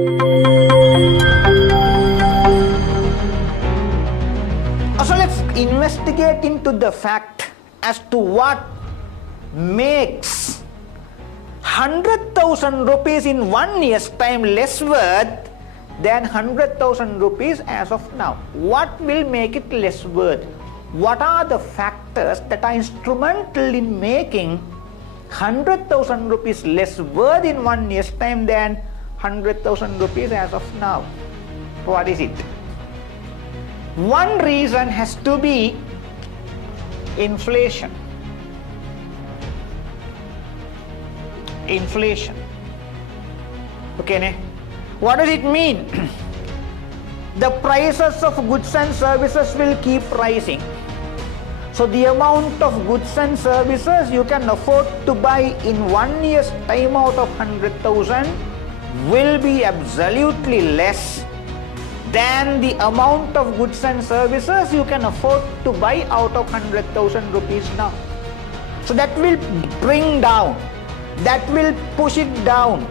So let's investigate into the fact as to what makes 100,000 rupees in 1 year's time less worth than 100,000 rupees as of now. What will make it less worth? What are the factors that are instrumental in making 100,000 rupees less worth in 1 year's time than 100,000 rupees as of now? What is it? One reason has to be inflation. Inflation. Okay, ne? What does it mean? The prices of goods and services will keep rising. So the amount of goods and services you can afford to buy in 1 year's time out of 100,000 will be absolutely less than the amount of goods and services you can afford to buy out of 100,000 rupees now. So that will bring down, that will push it down,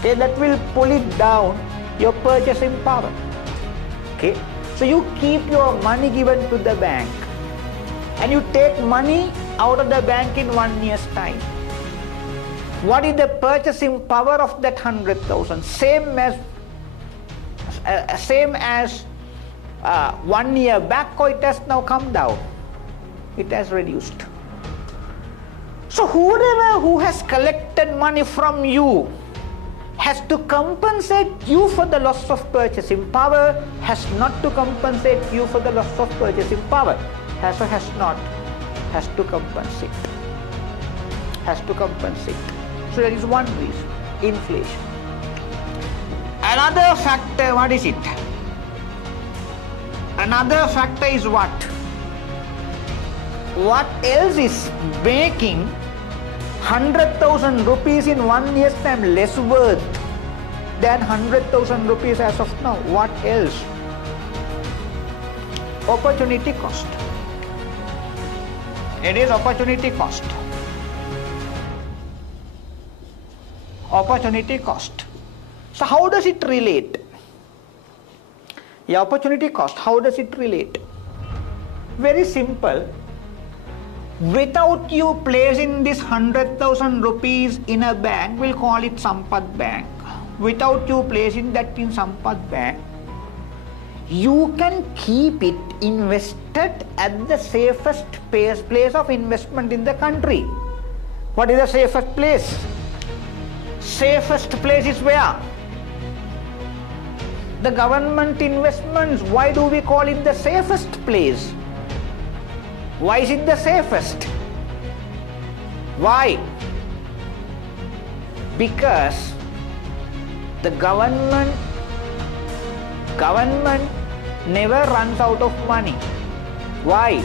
okay, that will pull it down your purchasing power. Okay, so you keep your money given to the bank and you take money out of the bank in 1 year's time. What is the purchasing power of that 100,000? Same as 1 year back, or it has now come down. It has reduced. So whoever who has collected money from you has to compensate you for the loss of purchasing power, has not to compensate you for the loss of purchasing power. Has or has not? Has to compensate. Has to compensate. So that is one reason, inflation. Another factor, what is it? Another factor is what? What else is making 100,000 rupees in 1 year's time less worth than 100,000 rupees as of now? What else? Opportunity cost. It is opportunity cost. Opportunity cost. So how does it relate? The opportunity cost, how does it relate? Very simple. Without you placing this 100,000 rupees in a bank, we'll call it Sampath Bank. Without you placing that in Sampath Bank, you can keep it invested at the safest place of investment in the country. What is the safest place? Safest place is where? The government investments. Why do we call it the safest place? Why is it the safest? Why? Because the government never runs out of money. Why?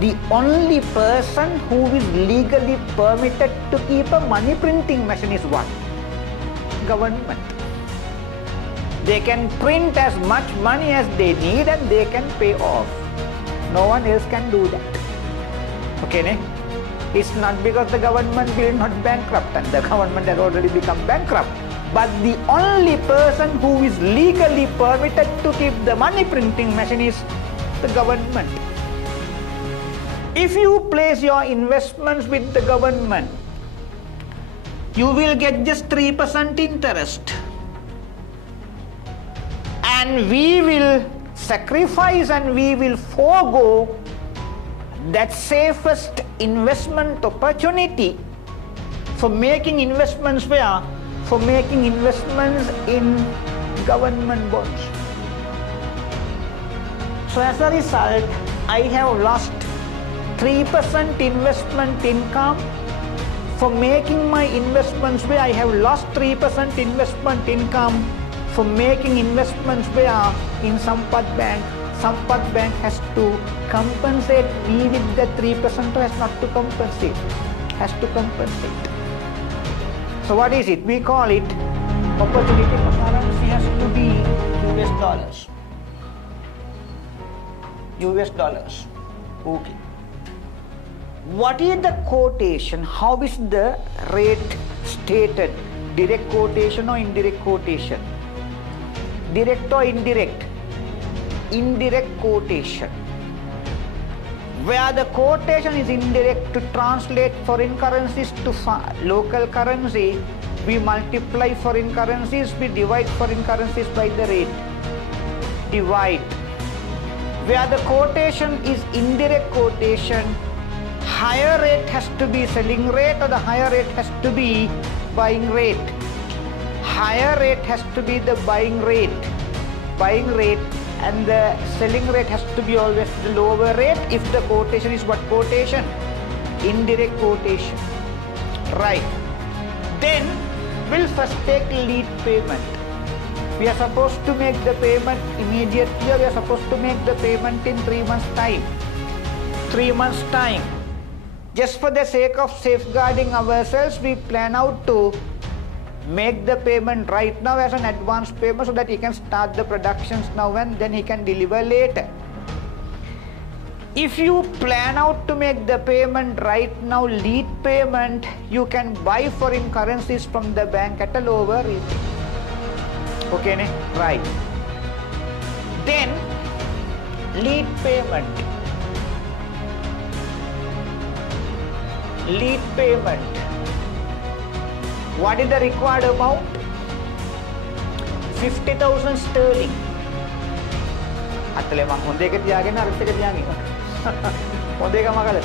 The only person who is legally permitted to keep a money printing machine is what? Government. They can print as much money as they need and they can pay off. No one else can do that. Okay, ne? It's not because the government will not bankrupt, and the government has already become bankrupt. But the only person who is legally permitted to keep the money printing machine is the government. If you place your investments with the government, you will get just 3% interest. And we will sacrifice and we will forego that safest investment opportunity for making investments where? For making investments in government bonds. So as a result, I have lost 3% investment income for making my investments where I have lost 3% investment income for making investments where in Sampath Bank. Sampath Bank has to compensate me with the 3% or has not to compensate? Has to compensate. So what is it? We call it opportunity cost. Currency has to be US dollars. US dollars. Okay. What is the quotation? How is the rate stated Direct quotation or indirect quotation? Direct or indirect? Indirect quotation. Where the quotation is indirect, to translate foreign currencies to local currency, we multiply foreign currencies, we divide foreign currencies by the rate. Divide. Where the quotation is indirect quotation, higher rate has to be selling rate or the higher rate has to be buying rate. Higher rate has to be the buying rate, and the selling rate has to be always the lower rate if the quotation is what quotation? Indirect quotation. Right. Then we'll first take lead payment. We are supposed to make the payment immediately, or we are supposed to make the payment in 3 months' time. 3 months' time. Just for the sake of safeguarding ourselves, we plan out to make the payment right now as an advance payment so that he can start the productions now and then he can deliver later. If you plan out to make the payment right now, lead payment, you can buy foreign currencies from the bank at a lower rate. Okay, ne? Right. Then, lead payment. Lead payment. What is the required amount? 50,000 sterling. අතලේ මම හොඳ එක තියාගෙන අරත් එක තියාගෙන. හොඳ එක මගල.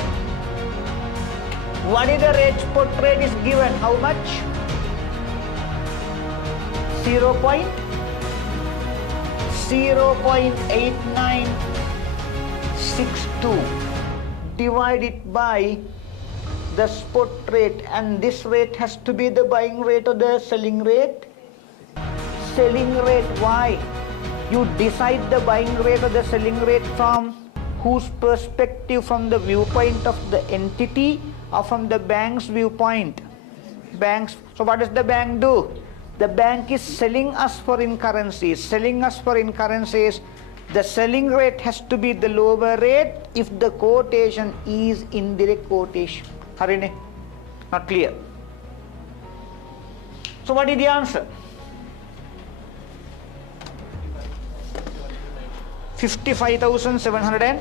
What is the rate? Spot rate is given. How much? 0.8962 divided by the spot rate, and this rate has to be the buying rate or the selling rate? Selling rate. Why? You decide the buying rate or the selling rate from whose perspective? From the viewpoint of the entity or from the bank's viewpoint? Banks. So what does the bank do? The bank is selling us foreign currencies. Selling us foreign currencies. The selling rate has to be the lower rate if the quotation is indirect quotation. Harine? Not clear. So what is the answer? 55,700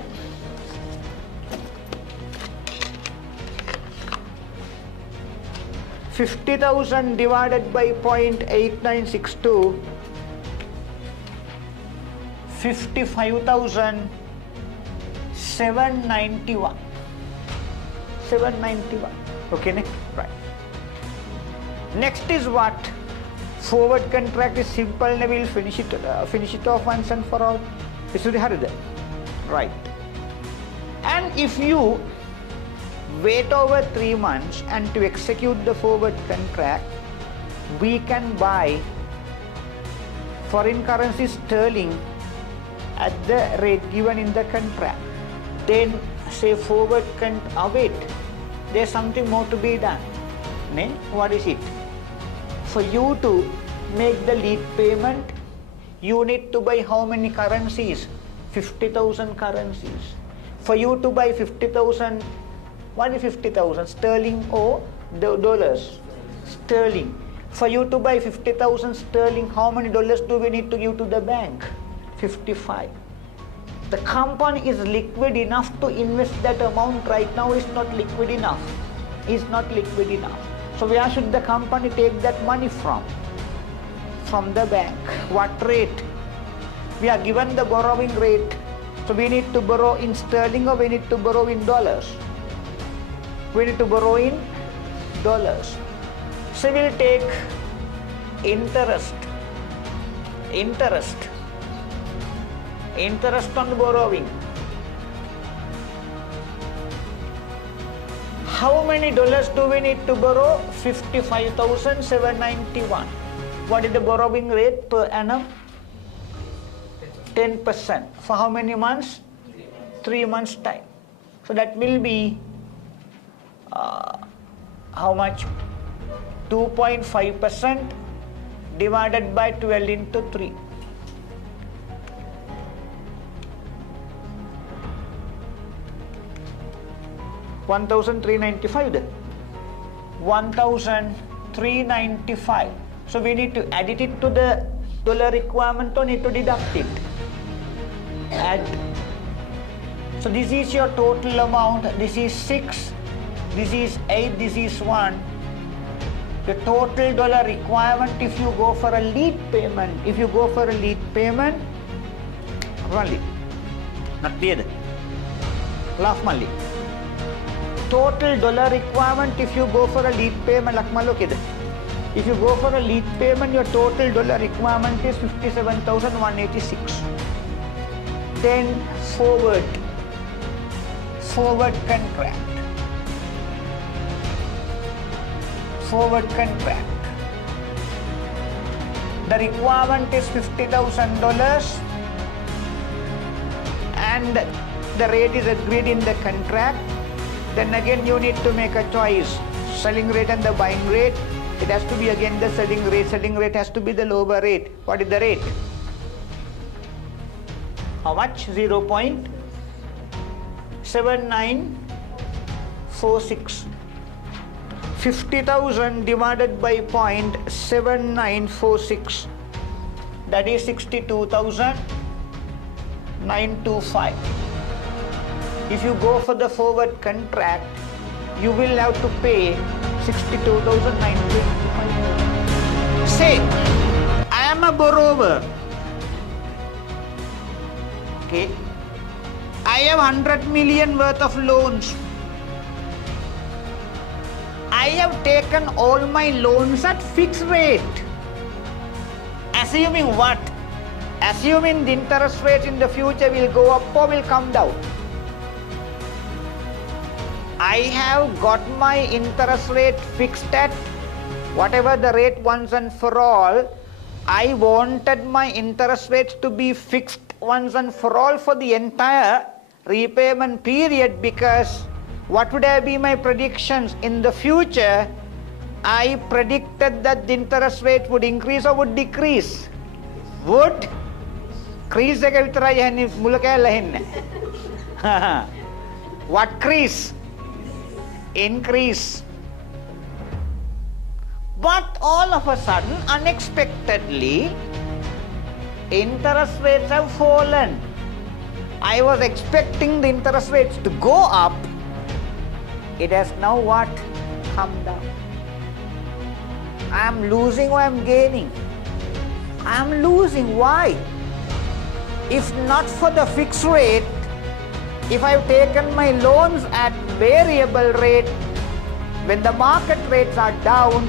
50,000 divided by 0.8962, 55,791. 791. Okay, ne? Right. Next is what? Forward contract is simple. We'll finish it off once and for all. This will be harder. Right. And if you wait over 3 months and to execute the forward contract, we can buy foreign currency sterling at the rate given in the contract. Then say forward wait, there's something more to be done. Ne? What is it? For you to make the lead payment, you need to buy how many currencies? 50,000 currencies. For you to buy 50,000, what is 50,000? Sterling or dollars? Sterling. For you to buy 50,000 sterling, how many dollars do we need to give to the bank? 55. The company is liquid enough to invest that amount right now. Is not liquid enough. Is not liquid enough. So where should the company take that money from? From the bank. What rate? We are given the borrowing rate. So we need to borrow in sterling or we need to borrow in dollars? We need to borrow in dollars. So we'll take interest on borrowing. How many dollars do we need to borrow? 55,791. What is the borrowing rate per annum? 10%. For how many months? 3 months' time. So that will be how much? 2.5% divided by 12 into 3. 1,395 then. 1,395. So we need to add it to the dollar requirement or need to deduct it? Add. So this is your total amount. This is 6, this is 8, this is 1. The total dollar requirement if you go for a lead payment. If you go for a lead payment, only. Not clear. Laugh Mali. Total dollar requirement if you go for a lead payment, if you go for a lead payment, your total dollar requirement is 57,186. Then forward contract. Forward contract. The requirement is $50,000 and the rate is agreed in the contract. Then again you need to make a choice, selling rate and the buying rate. It has to be again the selling rate. Selling rate has to be the lower rate. What is the rate? How much? 0.7946. 50,000 divided by 0.7946. That is 62,925. If you go for the forward contract, you will have to pay 62,925. Say, I am a borrower. Okay. I have 100 million worth of loans. I have taken all my loans at fixed rate. Assuming what? Assuming the interest rate in the future will go up or will come down. I have got my interest rate fixed at whatever the rate once and for all. I wanted my interest rates to be fixed once and for all for the entire repayment period, because what would have been my predictions in the future? I predicted that the interest rate would increase or would decrease. Would? Crease එක විතරයි යන්නේ මුල කෑල්ල හෙන්නේ. What crease? Increase. But all of a sudden, unexpectedly, interest rates have fallen. I was expecting the interest rates to go up. It has now what? Come down. I am losing or I am gaining? I am losing. Why? If not for the fixed rate, if I have taken my loans at variable rate, when the market rates are down,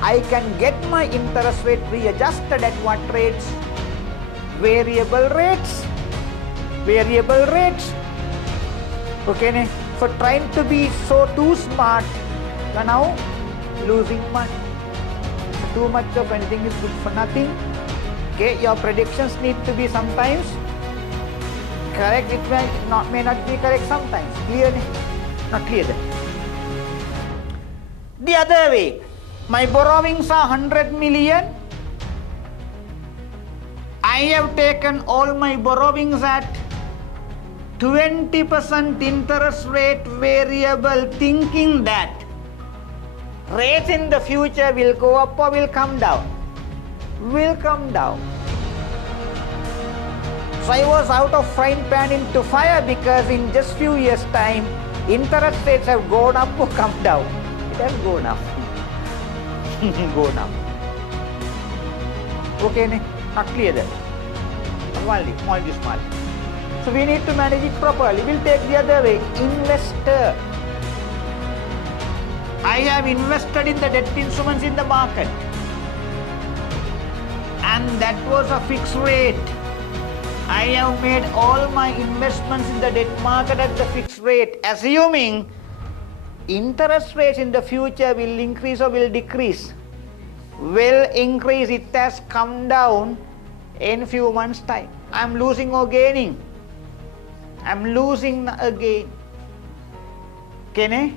I can get my interest rate readjusted at what rates? Variable rates. Variable rates. Okay, for trying to be so too smart, you are now losing money. Too much of anything is good for nothing. Okay, your predictions need to be sometimes correct. It may not be correct sometimes. Clear? Not clear then. The other way, my borrowings are 100 million. I have taken all my borrowings at 20% interest rate variable, thinking that rates in the future will go up or will come down. Will come down. So I was out of frying pan into fire, because in just few years time, interest rates have gone up or come down. It has gone up. Gone up. Okay, not clear then. Only small. So we need to manage it properly. We'll take the other way. Investor. I have invested in the debt instruments in the market, and that was a fixed rate. I have made all my investments in the debt market at the fixed rate, assuming interest rates in the future will increase or will decrease. Will increase. It has come down in few months' time. I am losing or gaining? I am losing again. Okay?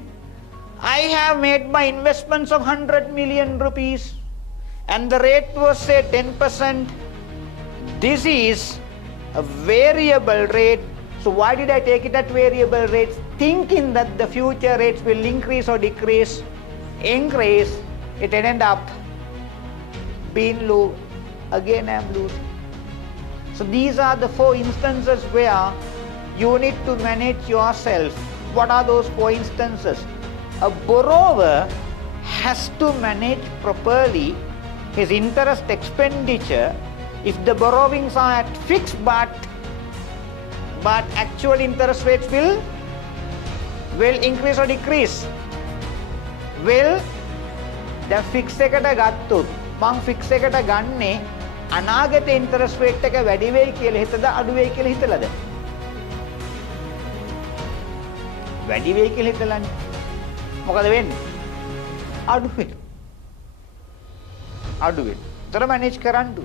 I have made my investments of 100 million rupees and the rate was say 10%. This is a variable rate. So why did I take it at variable rates? Thinking that the future rates will increase or decrease. Increase. It ended up been low, again I am losing. So these are the 4 instances where you need to manage yourself. What are those 4 instances? A borrower has to manage properly his interest expenditure if the borrowings are at fixed but actual interest rates will increase or decrease. Well, the fix එකට ගත්තොත් මං fix එකට ගන්නේ අනාගත interest rate එක වැඩි වෙයි කියලා හිතද අඩු වෙයි කියලා හිතලාද? වැඩි වෙයි කියලා හිතලානේ. මොකද වෙන්නේ? අඩු වෙයි. අඩු වෙයි. ඒතර manage කරන්න.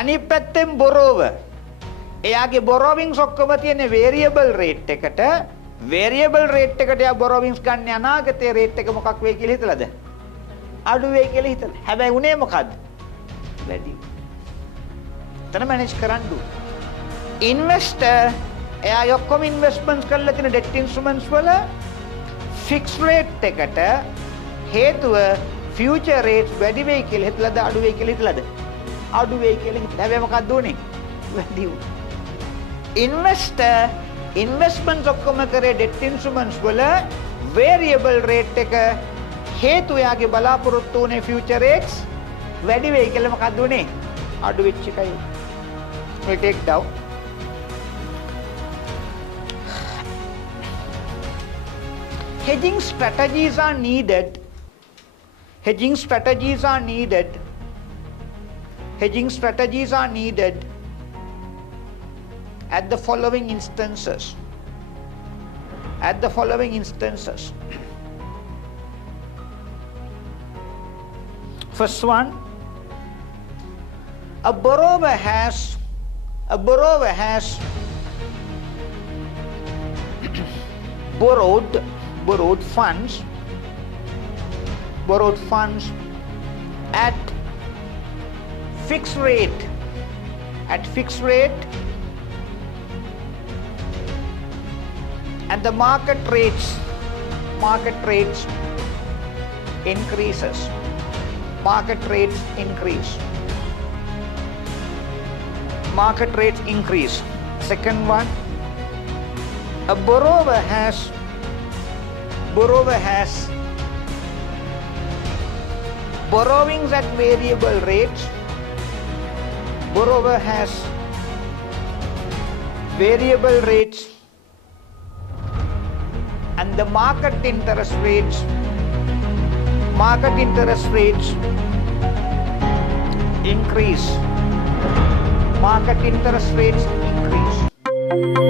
අනිත් පැත්තෙන් borrower එයාගේ borrowings ඔක්කොම තියෙන variable rate එකට variable rate එකට යා borrowings ගන්න අනාගතයේ rate එක මොකක් වෙයි කියලා හිතලාද? අඩු වෙයි කියලා හිතලා. හැබැයි උනේ මොකද්ද? වැඩි. එතන manage කරන්න. investor එයා ඔක්කොම investments කරලා තියෙන debt instruments වල fixed rate එකට හේතුව future rates වැඩි වෙයි කියලා හිතලාද අඩු වෙයි කියලා හිතලාද? අඩු වෙයි කියලා හිතලා. හැබැයි මොකක්ද උනේ? වැඩි වුණා. investor investments ඔක්කොම කරේ debt instruments වල variable rate එක හේතු යාගේ බලාපොරොත්තු වුනේ future rates වැඩි වෙයි කියලා මොකක්ද උනේ? අඩු වෙච්ච එකයි. we'll take down. Hedging strategies are needed. Hedging strategies are needed. Hedging strategies are needed at the following instances. At the following instances. First one, a borrower has borrowed funds at fixed rate and the market rates increase. Market rates increase. Second one, a borrower has borrowings at variable rates. Borrower has variable rates and the market interest rates increase. Market interest rates increase.